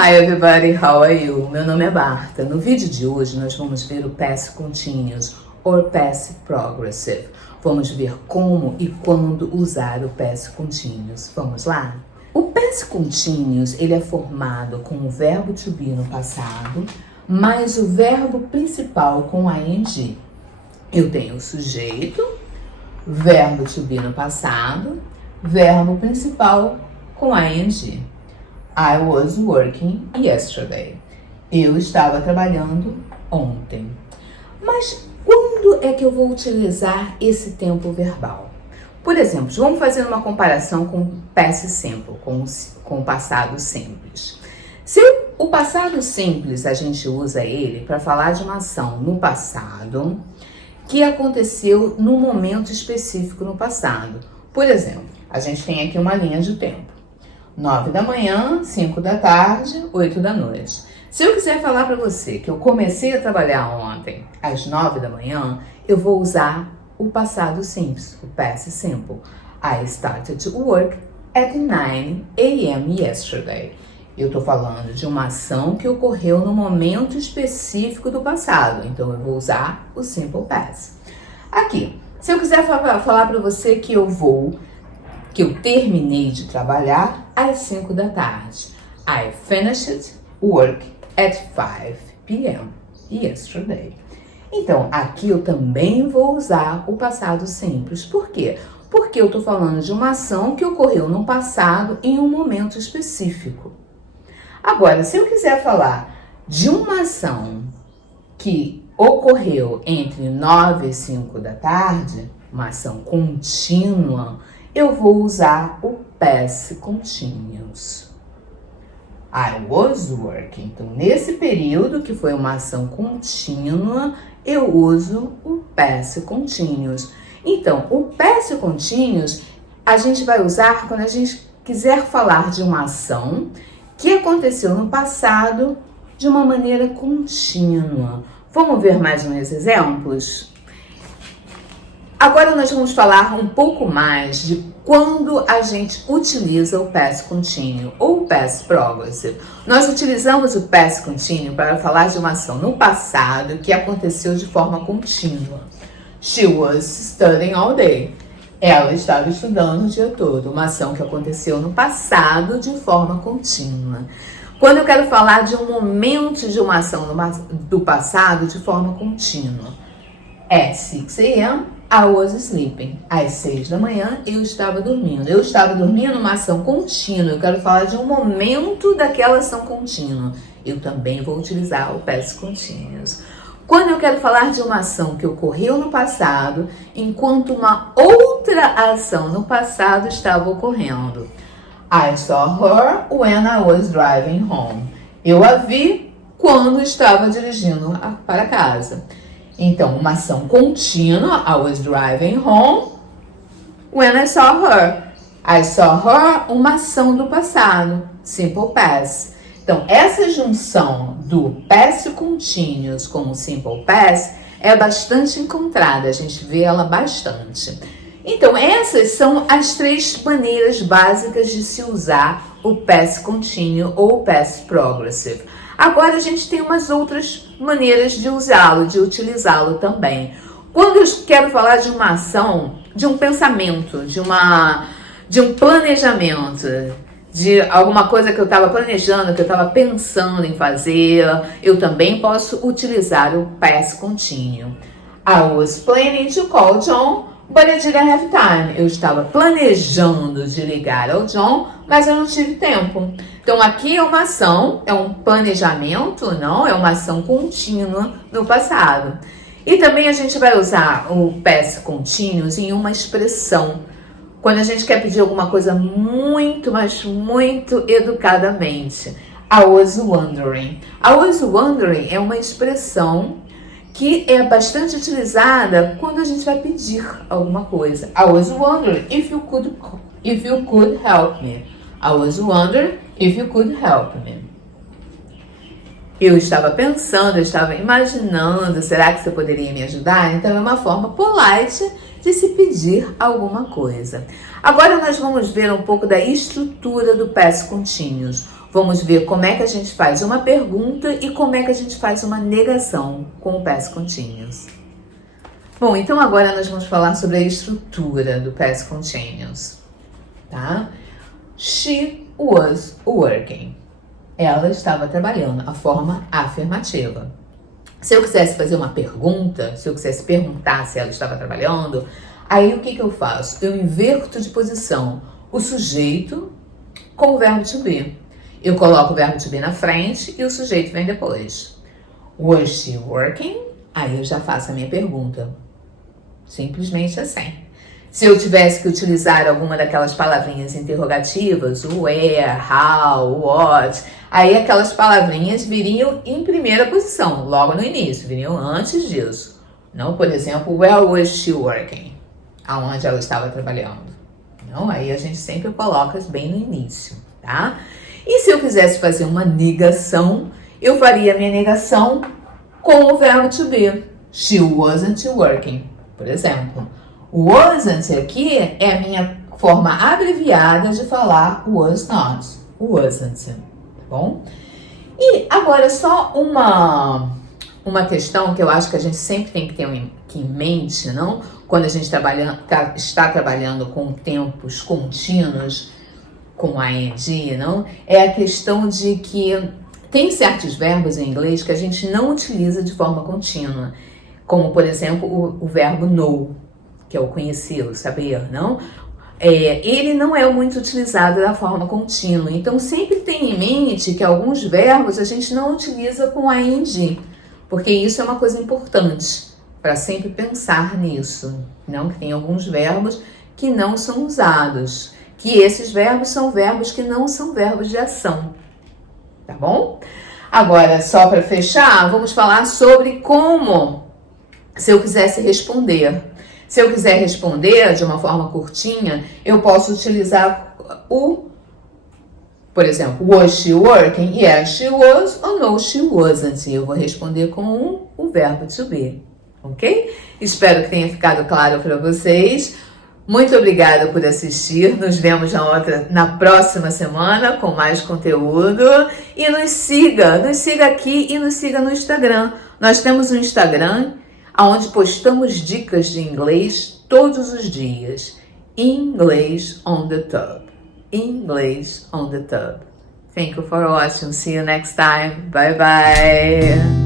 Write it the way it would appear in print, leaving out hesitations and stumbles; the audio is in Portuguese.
Hi everybody, how are you? Meu nome é Marta. No vídeo de hoje nós vamos ver o Past Continuous or Past Progressive. Vamos ver como e quando usar o Past Continuous. Vamos lá? O Past Continuous ele é formado com o verbo to be no passado, mais o verbo principal com ing. Eu tenho o sujeito, verbo to be no passado, verbo principal com ing. I was working yesterday. Eu estava trabalhando ontem. Mas quando é que eu vou utilizar esse tempo verbal? Por exemplo, vamos fazer uma comparação com o past simple, com o passado simples. Se o passado simples a gente usa ele para falar de uma ação no passado que aconteceu num momento específico no passado. Por exemplo, a gente tem aqui uma linha de tempo. 9 da manhã, 5 da tarde, 8 da noite. Se eu quiser falar para você que eu comecei a trabalhar ontem às 9 da manhã, eu vou usar o passado simples, o past simple. I started to work at 9 a.m. yesterday. Eu estou falando de uma ação que ocorreu no momento específico do passado, então eu vou usar o simple past. Aqui, se eu quiser falar para você que eu terminei de trabalhar às 5 da tarde. I finished work at 5 p.m. yesterday. Então, aqui eu também vou usar o passado simples. Por quê? Porque eu estou falando de uma ação que ocorreu no passado em um momento específico. Agora, se eu quiser falar de uma ação que ocorreu entre 9 e 5 da tarde, uma ação contínua, eu vou usar o past continuous. I was working. Então, nesse período que foi uma ação contínua, eu uso o past continuous. Então, o past continuous a gente vai usar quando a gente quiser falar de uma ação que aconteceu no passado de uma maneira contínua. Vamos ver mais uns exemplos? Agora nós vamos falar um pouco mais de quando a gente utiliza o past continuous ou o past progressive. Nós utilizamos o past continuous para falar de uma ação no passado que aconteceu de forma contínua. She was studying all day. Ela estava estudando o dia todo. Uma ação que aconteceu no passado de forma contínua. Quando eu quero falar de um momento de uma ação do passado de forma contínua. At 6 a.m. I was sleeping. Às 6 da manhã, eu estava dormindo. Eu estava dormindo uma ação contínua. Eu quero falar de um momento daquela ação contínua. Eu também vou utilizar o past continuous. Quando eu quero falar de uma ação que ocorreu no passado, enquanto uma outra ação no passado estava ocorrendo. I saw her when I was driving home. Eu a vi quando estava dirigindo para casa. Então, uma ação contínua, I was driving home when I saw her. I saw her, uma ação do passado, simple past. Então, essa junção do past continuous com o simple past é bastante encontrada, a gente vê ela bastante. Então, essas são as três maneiras básicas de se usar o past continuous ou o past progressive. Agora a gente tem umas outras maneiras de usá-lo, de utilizá-lo também. Quando eu quero falar de uma ação, de um pensamento, de um planejamento, de alguma coisa que eu estava planejando, que eu estava pensando em fazer, eu também posso utilizar o past continuous. I was planning to call John, but I didn't have time. Eu estava planejando de ligar ao John, mas eu não tive tempo. Então, aqui é uma ação, é um planejamento, não? É uma ação contínua no passado. E também a gente vai usar o past continuous em uma expressão. Quando a gente quer pedir alguma coisa muito, mas muito educadamente. I was wondering. I was wondering é uma expressão que é bastante utilizada quando a gente vai pedir alguma coisa. I was wondering if you could help me. I was wondering if you could help me. Eu estava pensando, eu estava imaginando, será que você poderia me ajudar? Então é uma forma polite de se pedir alguma coisa. Agora nós vamos ver um pouco da estrutura do past continuous. vamos ver como é que a gente faz uma pergunta e como é que a gente faz uma negação com o past continuous. Bom, então agora nós vamos falar sobre a estrutura do past continuous, tá? She was working. Ela estava trabalhando, a forma afirmativa. Se eu quisesse fazer uma pergunta, se eu quisesse perguntar se ela estava trabalhando, aí o que eu faço? Eu inverto de posição o sujeito com o verbo to be. Eu coloco o verbo to be na frente e o sujeito vem depois. Was she working? Aí eu já faço a minha pergunta. Simplesmente assim. Se eu tivesse que utilizar alguma daquelas palavrinhas interrogativas, where, how, what, aí aquelas palavrinhas viriam em primeira posição, logo no início, viriam antes disso. Não, por exemplo, where was she working? Aonde ela estava trabalhando. Não, aí a gente sempre coloca bem no início, tá? E se eu quisesse fazer uma negação, eu faria a minha negação com o verbo to be. She wasn't working, por exemplo. Wasn't aqui é a minha forma abreviada de falar was not. Wasn't, tá bom? E agora só uma questão que eu acho que a gente sempre tem que ter em mente, não? Quando a gente está trabalhando com tempos contínuos, com ing, não? É a questão de que tem certos verbos em inglês que a gente não utiliza de forma contínua, como, por exemplo, o verbo know, que é o conhecer, o saber, não? Ele não é muito utilizado da forma contínua. Então, sempre tenha em mente que alguns verbos a gente não utiliza com ing, porque isso é uma coisa importante, para sempre pensar nisso, não? Que tem alguns verbos que não são usados, que esses verbos são verbos que não são verbos de ação, tá bom? Agora, só para fechar, vamos falar sobre como, se eu quisesse responder. Se eu quiser responder de uma forma curtinha, eu posso utilizar por exemplo, was she working? Yes, she was, ou no, she wasn't. Eu vou responder com o verbo to be, ok? Espero que tenha ficado claro para vocês. Muito obrigada por assistir. Nos vemos na próxima semana com mais conteúdo. E nos siga aqui e nos siga no Instagram. Nós temos um Instagram onde postamos dicas de inglês todos os dias. English on the Tub. English on the Tub. Thank you for watching. See you next time. Bye bye.